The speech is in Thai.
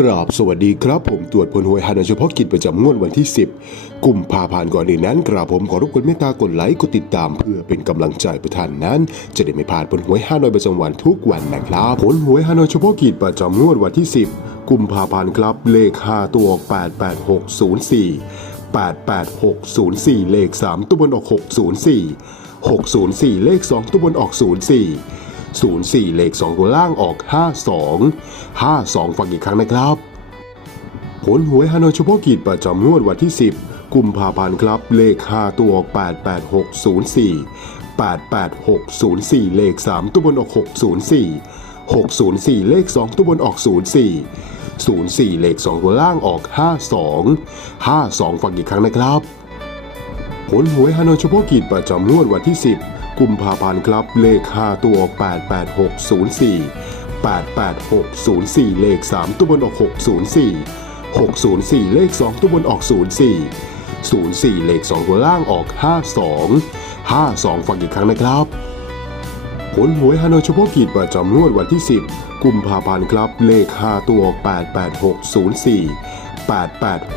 กราบสวัสดีครับ ผมตรวจผลหวยฮานอยเฉพาะกิจประจำงวดวันที่ 10 กุมภาพันธ์ก่อนอื่นนั้นกราบผมขอรบกวนเมตตากดไลค์กดติดตามเพื่อเป็นกำลังใจประท่านนั้น จะได้ไม่พลาดผลหวยฮานอยประจำวันทุกวันนะครับผลหวยฮานอยเฉพาะกิจประจำงวดวันที่ 10 กุมภาพันธ์ครับเลข 5 ตัว 88604 88604 เลข 3 ตัวบนออก 604 604 เลข 2 ตัวบนออก 04 04 เลข 2 ตัวล่างออก 52 52 ฟังอีกครั้งนะครับ ผลหวยฮานอยเฉพาะกิจประจำงวดวันที่ 10 กุมภาพันธ์ครับ เลข 5 ตัวออก88604 88604 เลข 3 ตัวบนออก 604 604 เลข 2 ตัวบนออก 04 04 เลข 2 ตัวล่างออก 52 52 ฟังอีกครั้งนะครับ ผลหวยฮานอยเฉพาะกิจประจำงวดวันที่ 10 กุมภาพันธ์ครับ เลข 5 ตัวออก 88604 88604 เลข 3 ตัวบนออก 604 604 เลข 2 ตัวบนออก 04 04 เลข2ตัวล่างออก 52 52 ฟังอีกครั้งนะครับผลหวยฮานอยเฉพาะกิจประจำงวดวันที่ 10 กุมภาพันธ์ครับ เลข 5 ตัว 88604 886